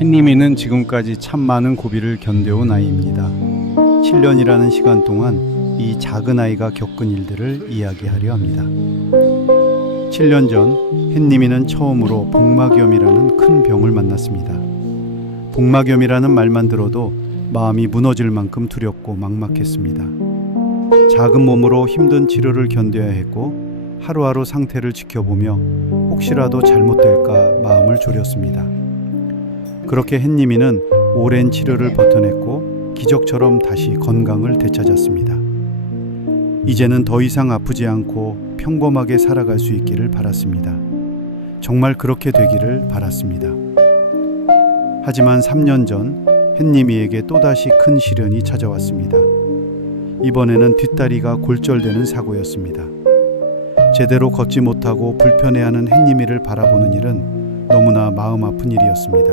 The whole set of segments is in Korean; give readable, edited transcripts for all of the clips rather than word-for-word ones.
햇님이는 지금까지 참 많은 고비를 견뎌온 아이입니다. 7년이라는 시간 동안 이 작은 아이가 겪은 일들을 이야기하려 합니다. 7년 전 햇님이는 처음으로 복막염이라는 큰 병을 만났습니다. 복막염이라는 말만 들어도 마음이 무너질 만큼 두렵고 막막했습니다. 작은 몸으로 힘든 치료를 견뎌야 했고 하루하루 상태를 지켜보며 혹시라도 잘못될까 마음을 졸였습니다. 그렇게 햇님이는 오랜 치료를 버텨냈고 기적처럼 다시 건강을 되찾았습니다. 이제는 더 이상 아프지 않고 평범하게 살아갈 수 있기를 바랐습니다. 정말 그렇게 되기를 바랐습니다. 하지만 3년 전 햇님이에게 또다시 큰 시련이 찾아왔습니다. 이번에는 뒷다리가 골절되는 사고였습니다. 제대로 걷지 못하고 불편해하는 햇님이를 바라보는 일은 너무나 마음 아픈 일이었습니다.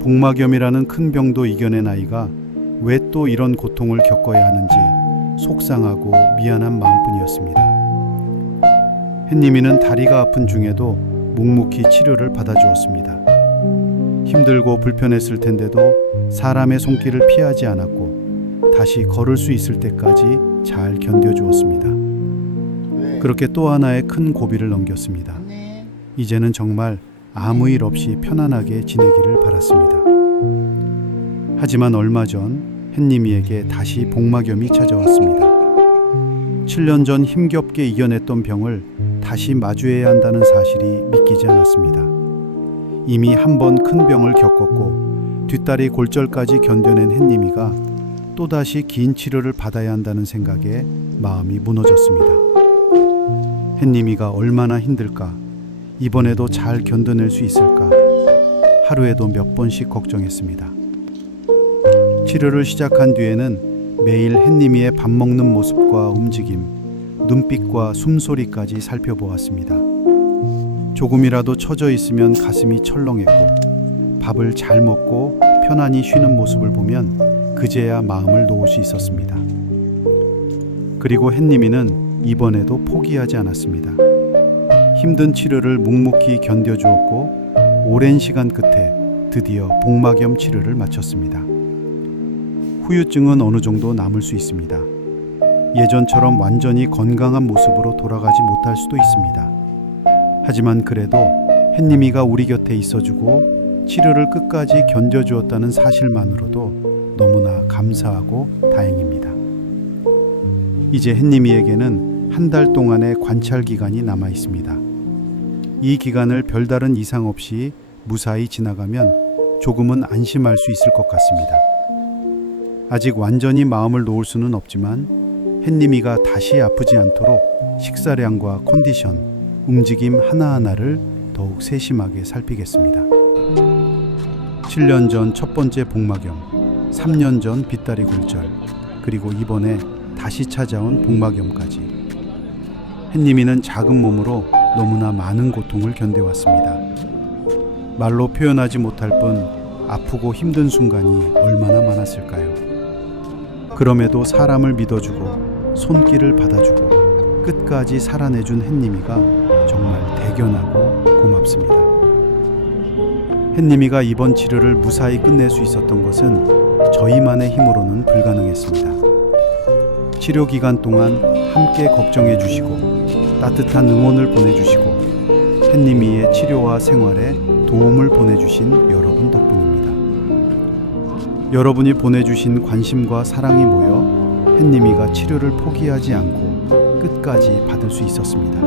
복막염이라는 큰 병도 이겨낸 아이가 왜 또 이런 고통을 겪어야 하는지 속상하고 미안한 마음뿐이었습니다. 햇님이는 다리가 아픈 중에도 묵묵히 치료를 받아주었습니다. 힘들고 불편했을 텐데도 사람의 손길을 피하지 않았고 다시 걸을 수 있을 때까지 잘 견뎌주었습니다. 그렇게 또 하나의 큰 고비를 넘겼습니다. 이제는 정말 아무 일 없이 편안하게 지내기를 바랐습니다. 하지만 얼마 전 햇님이에게 다시 복막염이 찾아왔습니다. 7년 전 힘겹게 이겨냈던 병을 다시 마주해야 한다는 사실이 믿기지 않았습니다. 이미 한 번 큰 병을 겪었고 뒷다리 골절까지 견뎌낸 햇님이가 또다시 긴 치료를 받아야 한다는 생각에 마음이 무너졌습니다. 햇님이가 얼마나 힘들까? 이번에도 잘 견뎌낼 수 있을까? 하루에도 몇 번씩 걱정했습니다. 치료를 시작한 뒤에는 매일 햇님이의 밥 먹는 모습과 움직임, 눈빛과 숨소리까지 살펴보았습니다. 조금이라도 처져 있으면 가슴이 철렁했고 밥을 잘 먹고 편안히 쉬는 모습을 보면 그제야 마음을 놓을 수 있었습니다. 그리고 햇님이는 이번에도 포기하지 않았습니다. 힘든 치료를 묵묵히 견뎌주었고 오랜 시간 끝에 드디어 복막염 치료를 마쳤습니다. 후유증은 어느 정도 남을 수 있습니다. 예전처럼 완전히 건강한 모습으로 돌아가지 못할 수도 있습니다. 하지만 그래도 햇님이가 우리 곁에 있어주고 치료를 끝까지 견뎌주었다는 사실만으로도 너무나 감사하고 다행입니다. 이제 햇님이에게는 한 달 동안의 관찰 기간이 남아 있습니다. 이 기간을 별다른 이상 없이 무사히 지나가면 조금은 안심할 수 있을 것 같습니다. 아직 완전히 마음을 놓을 수는 없지만 햇님이가 다시 아프지 않도록 식사량과 컨디션, 움직임 하나하나를 더욱 세심하게 살피겠습니다. 7년 전 첫 번째 복막염, 3년 전 뒷다리 골절, 그리고 이번에 다시 찾아온 복막염까지. 햇님이는 작은 몸으로 너무나 많은 고통을 견뎌왔습니다. 말로 표현하지 못할 뿐 아프고 힘든 순간이 얼마나 많았을까요? 그럼에도 사람을 믿어주고 손길을 받아주고 끝까지 살아내준 햇님이가 정말 대견하고 고맙습니다. 햇님이가 이번 치료를 무사히 끝낼 수 있었던 것은 저희만의 힘으로는 불가능했습니다. 치료 기간 동안 함께 걱정해 주시고 따뜻한 응원을 보내주시고 햇님이의 치료와 생활에 도움을 보내주신 여러분 덕분입니다. 여러분이 보내주신 관심과 사랑이 모여 햇님이가 치료를 포기하지 않고 끝까지 받을 수 있었습니다.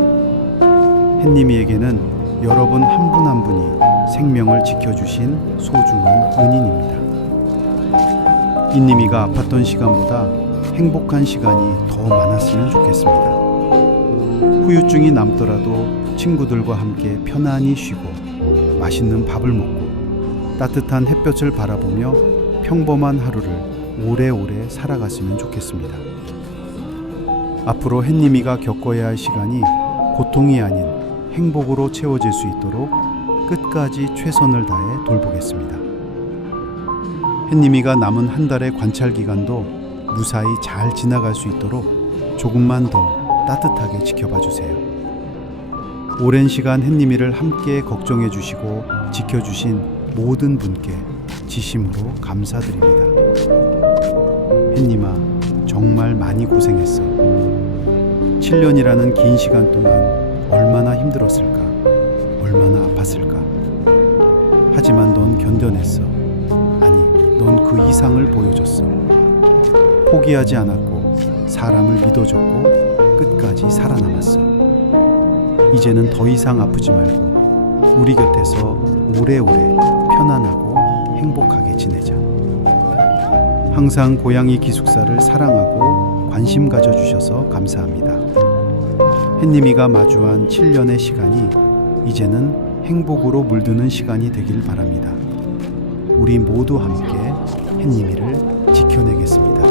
햇님이에게는 여러분 한 분 한 분이 생명을 지켜주신 소중한 은인입니다. 이님이가 아팠던 시간보다 행복한 시간이 더 많았으면 좋겠습니다. 후유증이 남더라도 친구들과 함께 편안히 쉬고 맛있는 밥을 먹고 따뜻한 햇볕을 바라보며 평범한 하루를 오래오래 살아갔으면 좋겠습니다. 앞으로 햇님이가 겪어야 할 시간이 고통이 아닌 행복으로 채워질 수 있도록 끝까지 최선을 다해 돌보겠습니다. 햇님이가 남은 한 달의 관찰 기간도 무사히 잘 지나갈 수 있도록 조금만 더 따뜻하게 지켜봐 주세요. 오랜 시간 햇님이를 함께 걱정해 주시고 지켜주신 모든 분께 진심으로 감사드립니다. 햇님아, 정말 많이 고생했어. 7년이라는 긴 시간 동안 얼마나 힘들었을까, 얼마나 아팠을까. 하지만 넌 견뎌냈어. 아니, 넌 그 이상을 보여줬어. 포기하지 않았고 사람을 믿어줬고 끝까지 살아남았어. 이제는 더 이상 아프지 말고 우리 곁에서 오래오래 편안하고 행복하게 지내자. 항상 고양이 기숙사를 사랑하고 관심 가져주셔서 감사합니다. 햇님이가 마주한 7년의 시간이 이제는 행복으로 물드는 시간이 되길 바랍니다. 우리 모두 함께 햇님이를 지켜내겠습니다.